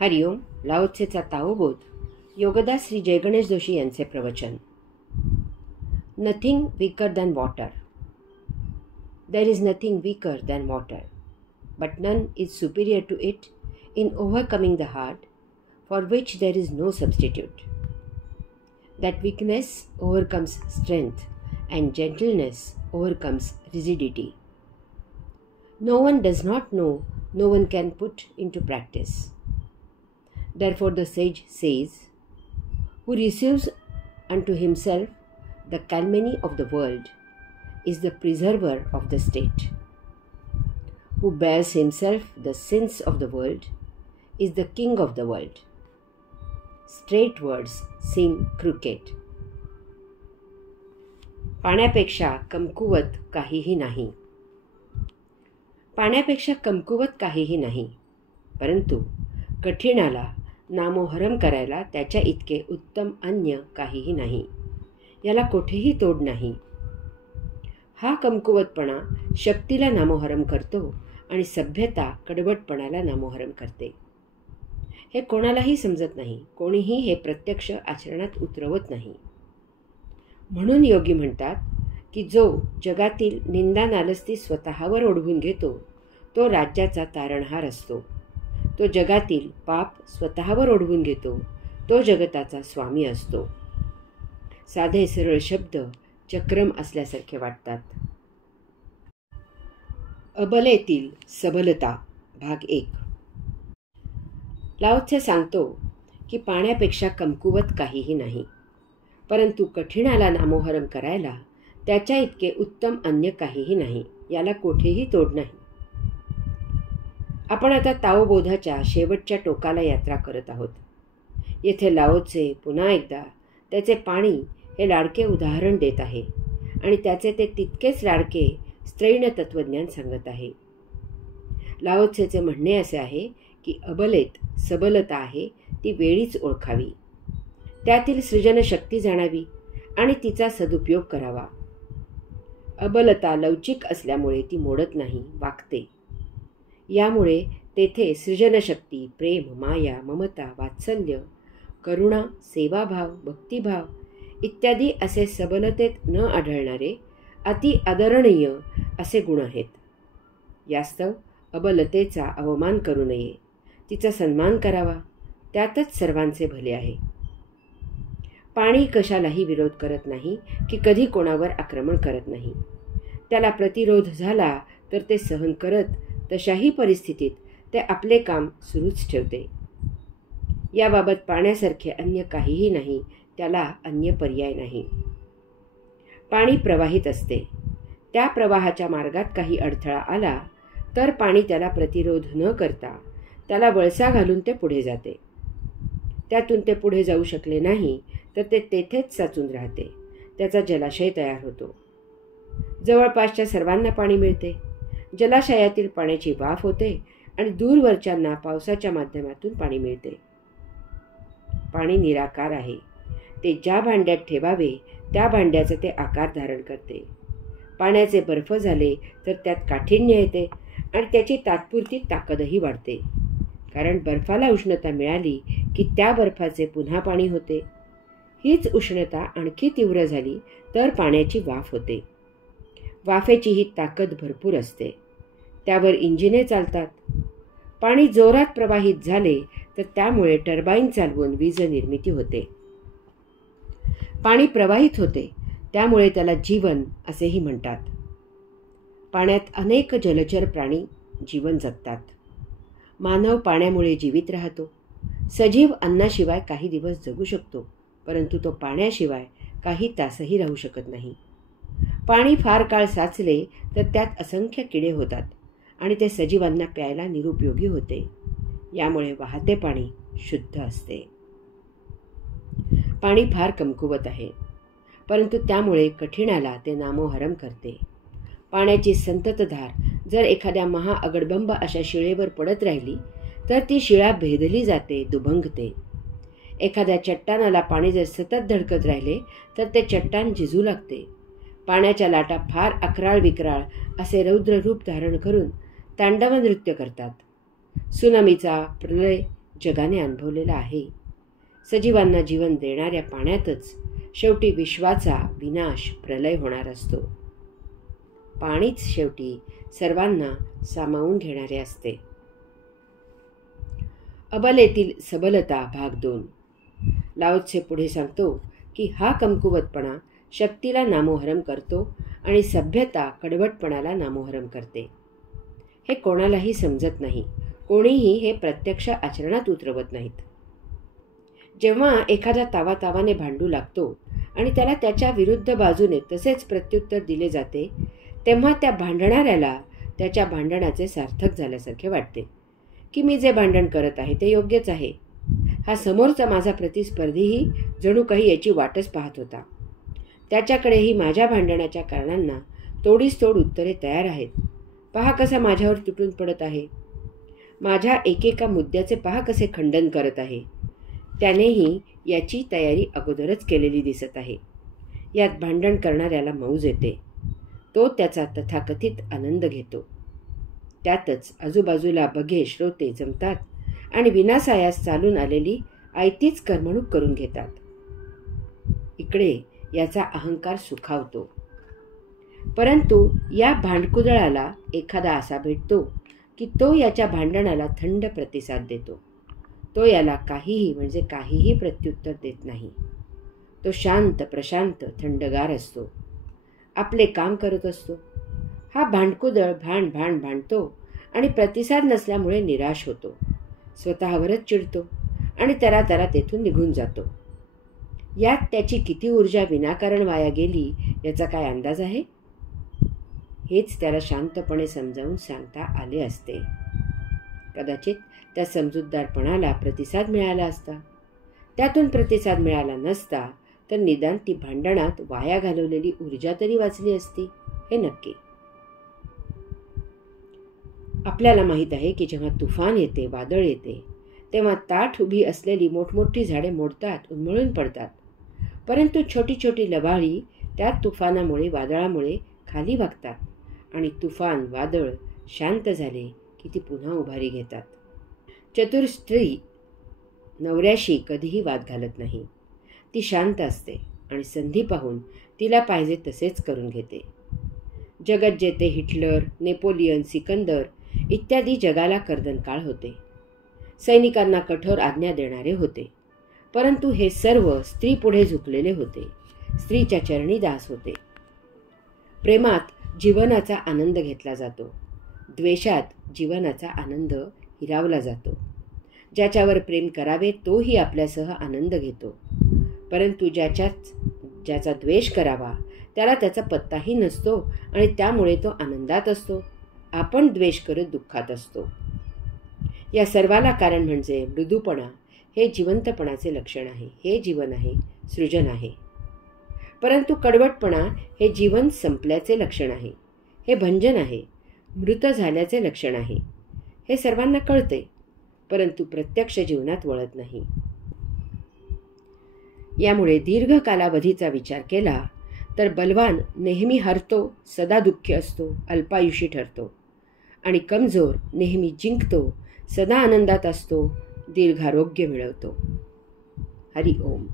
हरिओम. लाओत्सेचा ताओबोध. योगदास श्री जयगणेश जोशी यांचे प्रवचन. Nothing weaker than water. There is nothing weaker than water, but none is superior to it in overcoming the hard, for which there is no substitute. That weakness overcomes strength, and gentleness overcomes rigidity. No one does not know, no one can put into practice. Therefore the sage says, who receives unto himself the calumny of the world is the preserver of the state. Who bears himself the sins of the world is the king of the world. Straight words seem crooked. पाण्यापेक्षा कमकुवत काहीही नाही. पाण्यापेक्षा कमकुवत काहीही नाही, परंतु कठीणाला नामोहरम करायला त्याच्या इतके उत्तम अन्य काहीही नाही. याला कोठेही तोड नाही. हा कमकुवतपणा शक्तीला नामोहरम करतो आणि सभ्यता कडवटपणाला नामोहरम करते. हे कोणालाही समजत नाही. कोणीही हे प्रत्यक्ष आचरणात उतरवत नाही. म्हणून योगी म्हणतात की जो जगातील निंदा नालस्ती स्वतःवर ओढवून घेतो तो राज्याचा तारणहार असतो. तो जगातील पाप स्वतःवर ओढवून घेतो तो जगताचा स्वामी असतो. साधे सरळ शब्द चक्रम असल्यासारखे वाटतात. अबलेतील सबलता भाग 1. लाओत्से सांगतो की पाण्यापेक्षा कमकुवत काहीही नाही, परंतु कठीणाला नामोहरम करायला त्याच्या इतके उत्तम अन्य काहीही नाही. याला कोठेही तोड नाही. आपण आता ताओबोधाच्या शेवटच्या टोकाला यात्रा करत आहोत. येथे लाओत्से पुन्हा एकदा त्याचे पाणी हे लाडके उदाहरण देत आहे आणि त्याचे ते तितकेच लाडके स्त्रैण तत्त्वज्ञान सांगत आहे. लाओत्सेचे म्हणणे असे आहे की अबलेत सबलता आहे ती वेळीच ओळखावी, त्यातील सृजनशक्ती जाणावी आणि तिचा सदुपयोग करावा. अबलता लवचिक असल्यामुळे ती मोडत नाही, वागते. यामुळे तेथे सृजनशक्ती, प्रेम, माया, ममता, वात्सल्य, करुणा, सेवाभाव, भक्तिभाव इत्यादी असे सबलतेत न आढळणारे अति आदरणीय असे गुण आहेत. यास्तव अबलतेचा अवमान करू नये, तिचा सन्मान करावा. त्यातच सर्वांचे भले आहे. पाणी कशालाही विरोध करत नाही की कधी कोणावर आक्रमण करत नाही. त्याला प्रतिरोध झाला तर ते सहन करत तशाही परिस्थितीत ते आपले काम सुरूच ठेवते. याबाबत पाण्यासारखे अन्य काहीही नाही, त्याला अन्य पर्याय नाही. पाणी प्रवाहित असते. त्या प्रवाहाच्या मार्गात काही अडथळा आला तर पाणी त्याला प्रतिरोध न करता त्याला वळसा घालून ते पुढे जाते. त्यातून ते पुढे जाऊ शकले नाही तर ते तेथेच साचून राहते. त्याचा जलाशय तयार होतो. जवळपासच्या सर्वांना पाणी मिळते. जलाशयातील पाण्याची वाफ होते आणि दूरवरच्यांना पावसाच्या माध्यमातून पाणी मिळते. पाणी निराकार आहे. ते ज्या भांड्यात ठेवावे त्या भांड्याचे ते आकार धारण करते. पाण्याचे बर्फ झाले तर त्यात काठिण्य येते आणि त्याची तात्पुरती ताकदही वाढते. कारण बर्फाला उष्णता मिळाली की त्या बर्फाचे पुन्हा पाणी होते. हीच उष्णता आणखी तीव्र झाली तर पाण्याची वाफ होते. वाफेची ही ताकद भरपूर असते. त्यावर इंजिने चालतात. पाणी जोरात प्रवाहित झाले तर त्यामुळे टर्बाईन चालवून वीज निर्मिती होते. पाणी प्रवाहित होते त्यामुळे त्याला जीवन असेही म्हणतात. पाण्यात अनेक जलचर प्राणी जीवन जगतात. मानव पाण्यामुळे जीवित राहतो. सजीव अन्नाशिवाय काही दिवस जगू शकतो, परंतु तो पाण्याशिवाय काही तासही राहू शकत नाही. पाणी फार काळ साचले तर त्यात असंख्य किडे होतात आणि ते सजीवांना प्यायला निरुपयोगी होते. यामुळे वाहते पाणी शुद्ध असते. पाणी फार कमकुवत आहे, परंतु त्यामुळे कठीणाला ते नामोहरम करते. पाण्याची संततधार जर एखाद्या महाअगडबंब अशा शिळेवर पडत राहिली तर ती शिळा भेदली जाते, दुभंगते. एखाद्या चट्टानाला पाणी जर सतत धडकत राहिले तर ते चट्टान झिजू लागते. पाण्याच्या लाटा फार अकराळ विक्राळ असे रौद्र रूप धारण करून तांडव नृत्य करतात. सुनामीचा, प्रलय, जगाने अनुभवलेला आहे. सजीवांना जीवन देणाऱ्या पाण्यातच शेवटी विश्वाचा विनाश, प्रलय होणार असतो. पाणीच शेवटी सर्वांना सामावून घेणारे असते. अबलेतील सबलता भाग 2. लाओ त्से पुढे सांगतो की हा कमकुवतपणा शक्तीला नामोहरम करतो आणि सभ्यता कडवटपणाला नामोहरम करते. हे कोणालाही समजत नाही. कोणीही हे प्रत्यक्ष आचरणात उतरवत नाहीत. जेव्हा एखादा तावातावाने भांडू लागतो आणि त्याला त्याच्या विरुद्ध बाजूने तसेच प्रत्युत्तर दिले जाते, तेव्हा त्या भांडणाऱ्याला त्याच्या भांडणाचे सार्थक झाल्यासारखे वाटते की मी जे भांडण करत आहे ते योग्यच आहे. हा समोरचा माझा प्रतिस्पर्धीही जणू काही याची वाटच पाहत होता. त्याच्याकडेही माझ्या भांडणाच्या कारणांना तोडीस तोड उत्तरे तयार आहेत. पहा कसा माझ्यावर तुटून पडत आहे. माझ्या एकेका मुद्द्याचे पहा कसे खंडन करत आहे. त्यानेही याची तयारी अगोदरच केलेली दिसत आहे. यात भांडण करणाऱ्याला मौज येते. तो त्याचा तथाकथित आनंद घेतो. त्यातच आजूबाजूला बघे श्रोते जमतात आणि विनासायास चालून आलेली आयतीच करमणूक करून घेतात. इकडे याचा अहंकार सुखावतो. परंतु या भांडकुदळाला एखादा असा भेटतो की तो याच्या भांडणाला थंड प्रतिसाद देतो. तो याला काहीही म्हणजे काहीही प्रत्युत्तर देत नाही. तो शांत, प्रशांत, थंडगार असतो. आपले काम करत असतो. हा भांडकुदळ भांडतो आणि प्रतिसाद नसल्यामुळे निराश होतो. स्वतःवरच चिडतो आणि तरातरा तेथून निघून जातो. यात त्याची किती ऊर्जा विनाकारण वाया गेली याचा काय अंदाज आहे? हेच त्याला शांतपणे समजावून सांगता आले असते. कदाचित त्या समजूतदारपणाला प्रतिसाद मिळाला असता. त्यातून प्रतिसाद मिळाला नसता तर निदान ती भांडणात वाया घालवलेली ऊर्जा तरी वाचली असती, हे नक्की. आपल्याला माहीत आहे की जेव्हा तुफान येते, वादळ येते, तेव्हा ताठ उभी असलेली मोठमोठी झाडे मोडतात, उन्मळून पडतात. परंतु छोटी छोटी लबाळी त्या तुफानामुळे, वादळामुळे खाली वागतात आणि तुफान, वादळ शांत झाले की ती पुन्हा उभारी घेतात. चतुर स्त्री नवऱ्याशी कधीही वाद घालत नाही. ती शांत असते आणि संधी पाहून तिला पाहिजे तसेच करून घेते. जगज्जेते हिटलर, नेपोलियन, सिकंदर इत्यादी जगाला कर्दनकाळ होते. सैनिकांना कठोर आज्ञा देणारे होते. परंतु हे सर्व स्त्रीपुढे झुकलेले होते. स्त्रीच्या चरणी दास होते. प्रेमात जीवनाचा आनंद घेतला जातो. द्वेषात जीवनाचा आनंद हिरावला जातो. ज्याच्यावर प्रेम करावे तोही आपल्यासह आनंद घेतो. परंतु ज्याचा द्वेष करावा त्याला त्याचा पत्ताही नसतो आणि त्यामुळे तो आनंदात असतो. आपण द्वेष करत दुःखात असतो. या सर्वाला कारण म्हणजे मृदूपणा हे जिवंतपणाचे लक्षण आहे. हे जीवन आहे, सृजन आहे. परंतु कडवटपणा हे जीवन संपल्याचे लक्षण आहे. हे भंजन आहे, मृत झाल्याचे लक्षण आहे. हे सर्वांना कळते, परंतु प्रत्यक्ष जीवनात वळत नाही. यामुळे दीर्घ कालावधीचा विचार केला तर बलवान नेहमी हरतो, सदा दुःखी असतो, अल्पायुषी ठरतो आणि कमजोर नेहमी जिंकतो, सदा आनंदात असतो, दीर्घारोग्य मिळवतो. हरि ओम.